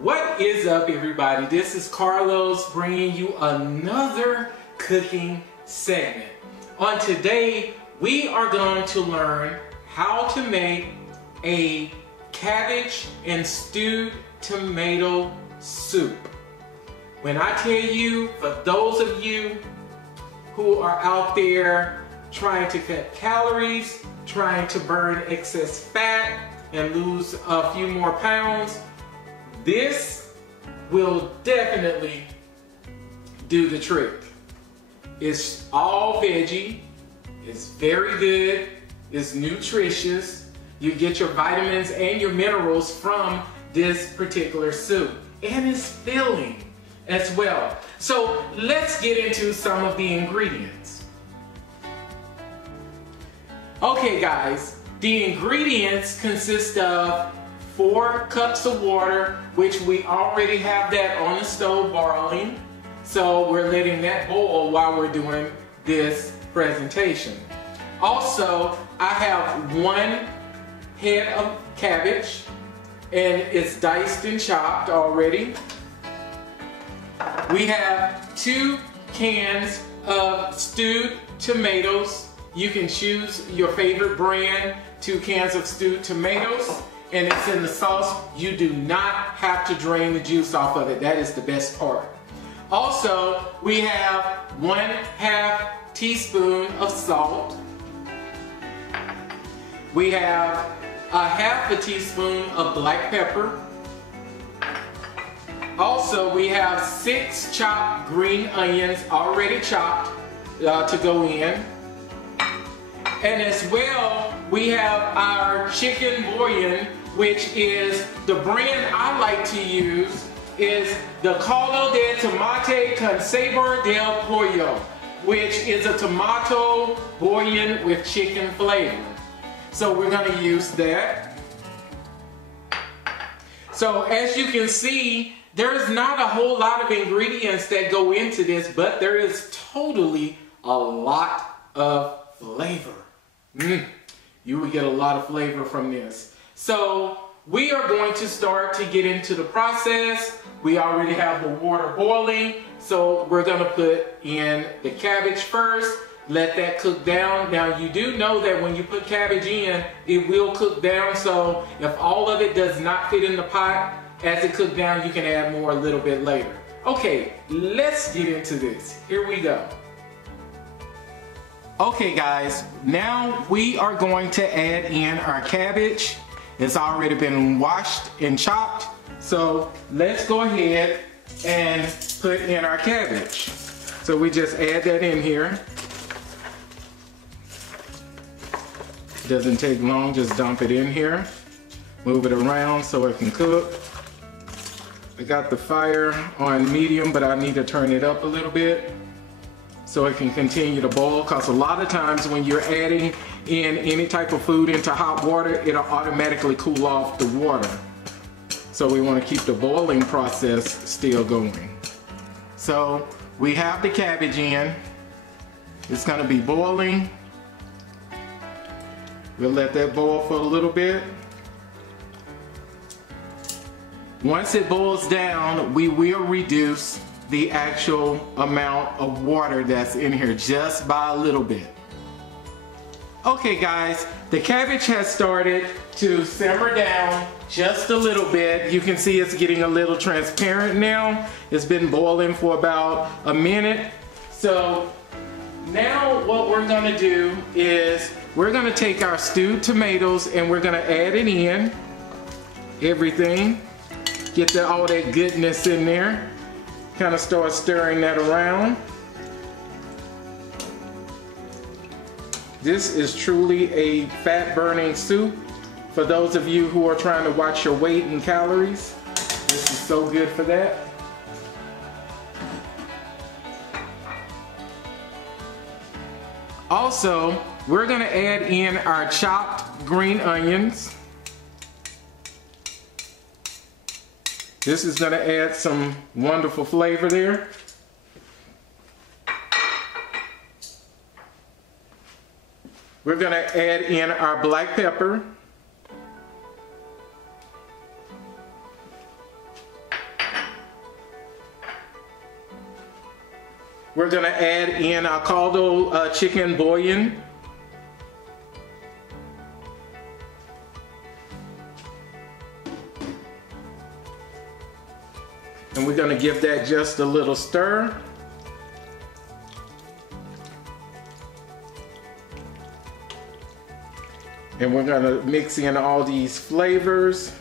What is up, everybody? This is Carlos bringing you another cooking segment. On today, we are going to learn how to make a cabbage and stewed tomato soup. When I tell you, for those of you who are out there trying to cut calories, trying to burn excess fat and lose a few more pounds, this will definitely do the trick. It's all veggie, it's very good, it's nutritious. You get your vitamins and your minerals from this particular soup. And it's filling as well. So let's get into some of the ingredients. Okay guys, the ingredients consist of 4 cups of water, which we already have that on the stove boiling. So we're letting that boil while we're doing this presentation. Also, I have 1 head of cabbage, and it's diced and chopped already. We have 2 cans of stewed tomatoes. You can choose your favorite brand. 2 cans of stewed tomatoes. And it's in the sauce. You do not have to drain the juice off of it. That is the best part. Also, we have 1/2 teaspoon of salt. We have 1/2 teaspoon of black pepper. Also, we have 6 chopped green onions already chopped to go in. And as well, we have our chicken bouillon, which is the brand I like to use, is the caldo de tomate con sabor del pollo, which is a tomato bouillon with chicken flavor. So we're going to use that. So as you can see, there's not a whole lot of ingredients that go into this, but there is totally a lot of flavor. You will get a lot of flavor from this. So we are going to start to get into the process. We already have the water boiling, so we're going to put in the cabbage first. Let that cook down. Now you do know that when you put cabbage in, it will cook down. So if all of it does not fit in the pot, as it cooks down, you can add more a little bit later. Okay, let's get into this. Here we go. Okay guys, now we are going to add in our cabbage. It's already been washed and chopped. So let's go ahead and put in our cabbage. So we just add that in here. Doesn't take long, just dump it in here. Move it around so it can cook. I got the fire on medium, but I need to turn it up a little bit so it can continue to boil, because a lot of times when you're adding in any type of food into hot water, it'll automatically cool off the water. So we want to keep the boiling process still going. So we have the cabbage in. It's going to be boiling. We'll let that boil for a little bit. Once it boils down, we will reduce the actual amount of water that's in here just by a little bit. Okay guys, the cabbage has started to simmer down just a little bit. You can see it's getting a little transparent now. It's been boiling for about a minute. So now what we're gonna do is we're gonna take our stewed tomatoes and we're gonna add it in, everything. Get all that goodness in there. Kind of start stirring that around. This is truly a fat burning soup. For those of you who are trying to watch your weight and calories, this is so good for that. Also, we're going to add in our chopped green onions. This is going to add some wonderful flavor there. We're gonna add in our black pepper. We're gonna add in our caldo chicken bouillon. And we're gonna give that just a little stir. And we're gonna mix in all these flavors.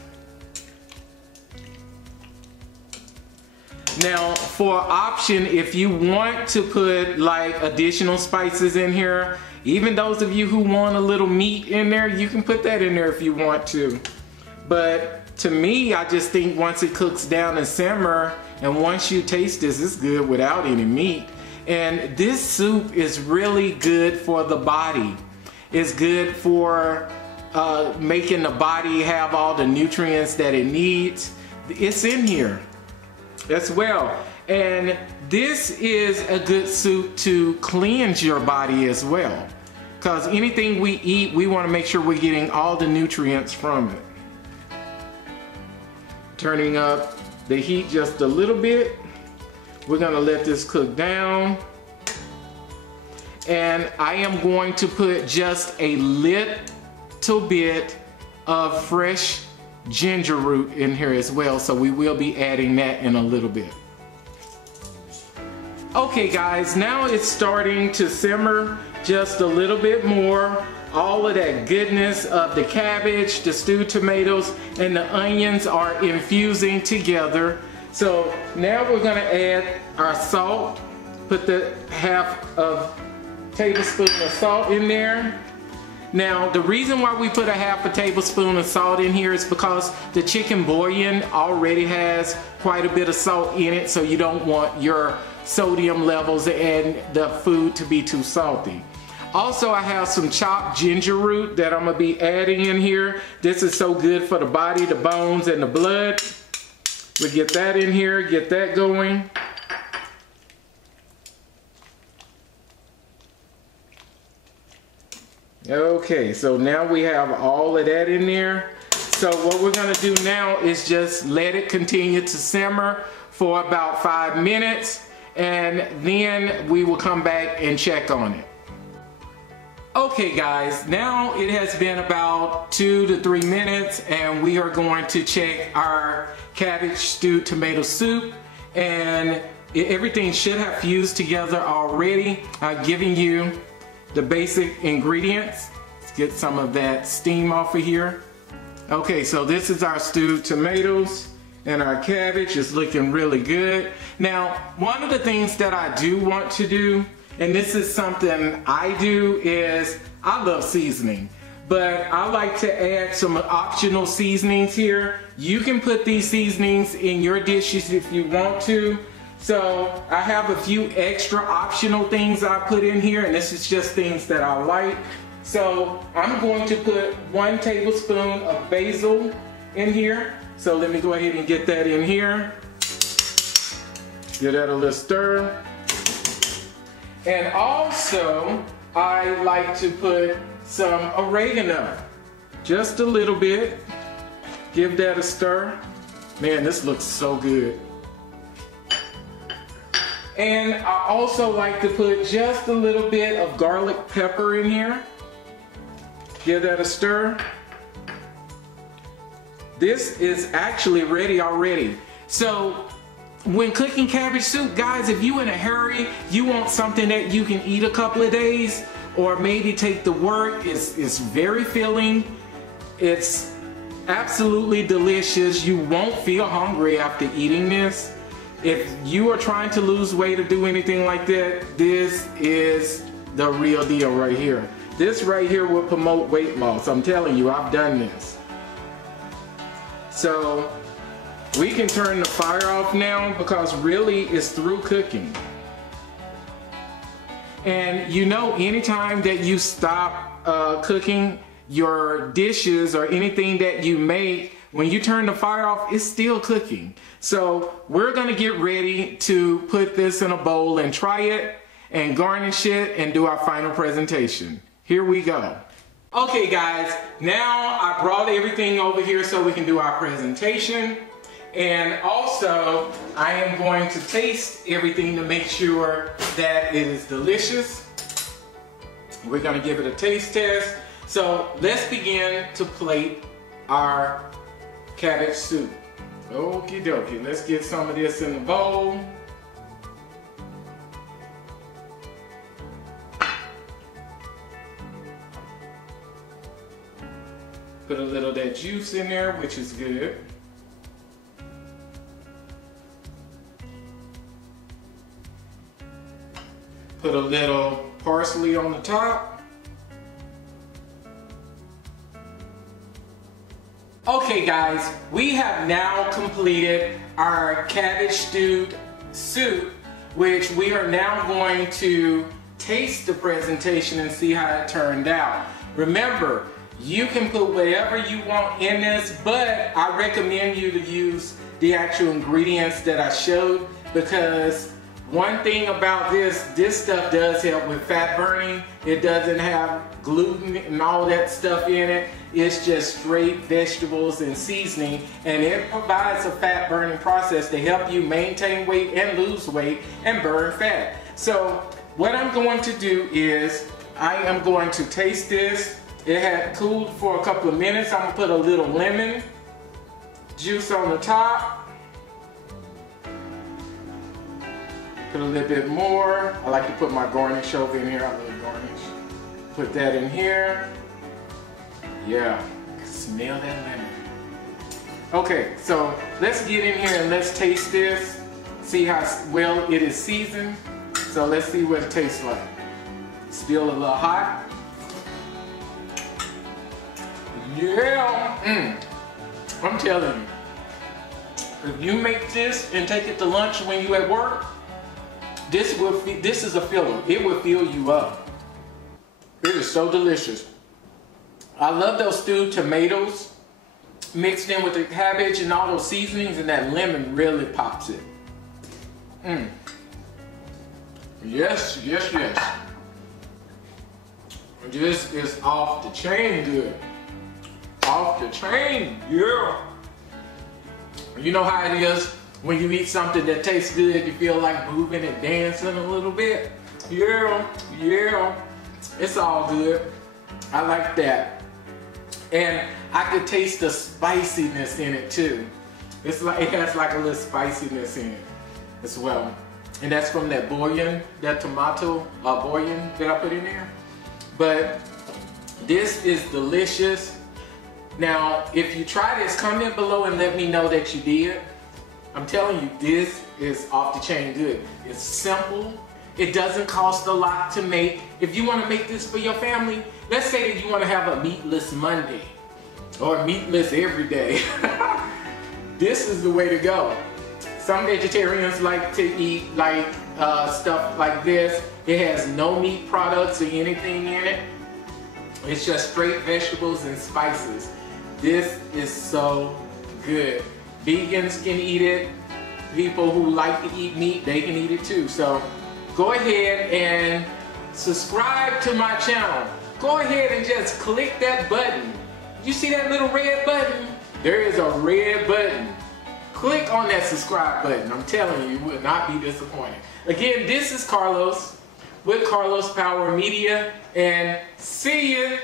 Now, for option, if you want to put like additional spices in here, even those of you who want a little meat in there, you can put that in there if you want to. But to me, I just think once it cooks down and simmer, and once you taste this, it's good without any meat. And this soup is really good for the body. It's good for making the body have all the nutrients that it needs. It's in here as well. And this is a good soup to cleanse your body as well. Because anything we eat, we want to make sure we're getting all the nutrients from it. Turning up the heat just a little bit. We're going to let this cook down. And I am going to put just a little bit of fresh ginger root in here as well, so we will be adding that in a little bit. Okay guys, now it's starting to simmer just a little bit more. All of that goodness of the cabbage, the stewed tomatoes, and the onions are infusing together. So now we're gonna add our salt. Put the half of tablespoon of salt in there. Now, the reason why we put a half a tablespoon of salt in here is because the chicken bouillon already has quite a bit of salt in it, so you don't want your sodium levels and the food to be too salty. Also, I have some chopped ginger root that I'm gonna be adding in here. This is so good for the body, the bones, and the blood. We get that in here, get that going. Okay, so now we have all of that in there. So what we're gonna do now is just let it continue to simmer for about 5 minutes, and then we will come back and check on it. Okay guys, now it has been about 2 to 3 minutes, and we are going to check our cabbage stewed tomato soup, and everything should have fused together already. I've given you the basic ingredients. Let's get some of that steam off of here. Okay, so this is our stewed tomatoes, and our cabbage is looking really good. Now, one of the things that I do want to do, and this is something I do, is I love seasoning, but I like to add some optional seasonings here. You can put these seasonings in your dishes if you want to. So I have a few extra optional things I put in here, and this is just things that I like. So I'm going to put 1 tablespoon of basil in here. So let me go ahead and get that in here. Give that a little stir. And also, I like to put some oregano. Just a little bit. Give that a stir. Man, this looks so good. And I also like to put just a little bit of garlic pepper in here. Give that a stir. This is actually ready already. So when cooking cabbage soup, guys, if you in a hurry, you want something that you can eat a couple of days or maybe take to work. It's very filling. It's absolutely delicious. You won't feel hungry after eating this. If you are trying to lose weight or do anything like that, this is the real deal right here. This right here will promote weight loss. I'm telling you, I've done this. So we can turn the fire off now because really it's through cooking. And you know, anytime that you stop cooking your dishes or anything that you make, when you turn the fire off, it's still cooking. So we're gonna get ready to put this in a bowl and try it and garnish it and do our final presentation. here we go. Okay guys, now I brought everything over here so we can do our presentation. And also, I am going to taste everything to make sure that it is delicious. We're going to give it a taste test. So let's begin to plate our cabbage soup. Okie dokie, let's get some of this in the bowl. Put a little of that juice in there, which is good. Put a little parsley on the top. Okay guys, we have now completed our cabbage stewed soup, which we are now going to taste the presentation and see how it turned out. Remember, you can put whatever you want in this, but I recommend you to use the actual ingredients that I showed, because one thing about this stuff does help with fat burning. It doesn't have gluten and all that stuff in it. It's just straight vegetables and seasoning, and it provides a fat burning process to help you maintain weight and lose weight and burn fat. So what I'm going to do is I am going to taste this. It had cooled for a couple of minutes. I'm gonna put a little lemon juice on the top. Put a little bit more. I like to put my garnish over in here. I love garnish. Put that in here. Yeah, smell that lemon. Okay, so let's get in here and let's taste this. See how well it is seasoned. So let's see what it tastes like. Still a little hot. Yeah, I'm telling you, if you make this and take it to lunch when you at work, this is a filler. It will fill you up. It is so delicious. I love those stewed tomatoes mixed in with the cabbage and all those seasonings, and that lemon really pops it. Yes, yes, yes. This is off the chain good. Off the chain, yeah. You know how it is when you eat something that tastes good, you feel like moving and dancing a little bit. Yeah, yeah. It's all good. I like that. And I could taste the spiciness in it too. It's like, it has like a little spiciness in it as well. And that's from that bouillon, that tomato bouillon that I put in there. But this is delicious. Now, if you try this, comment below and let me know that you did. I'm telling you, this is off the chain good. It's simple. It doesn't cost a lot to make. If you want to make this for your family, let's say that you want to have a meatless Monday or meatless every day. This is the way to go. Some vegetarians like to eat like stuff like this. It has no meat products or anything in it. It's just straight vegetables and spices. This is so good. Vegans can eat it. People who like to eat meat, they can eat it too. So go ahead and subscribe to my channel. Go ahead and just click that button. You see that little red button? There is a red button. Click on that subscribe button. I'm telling you, you will not be disappointed. Again, this is Carlos with Carlos Power Media, and see you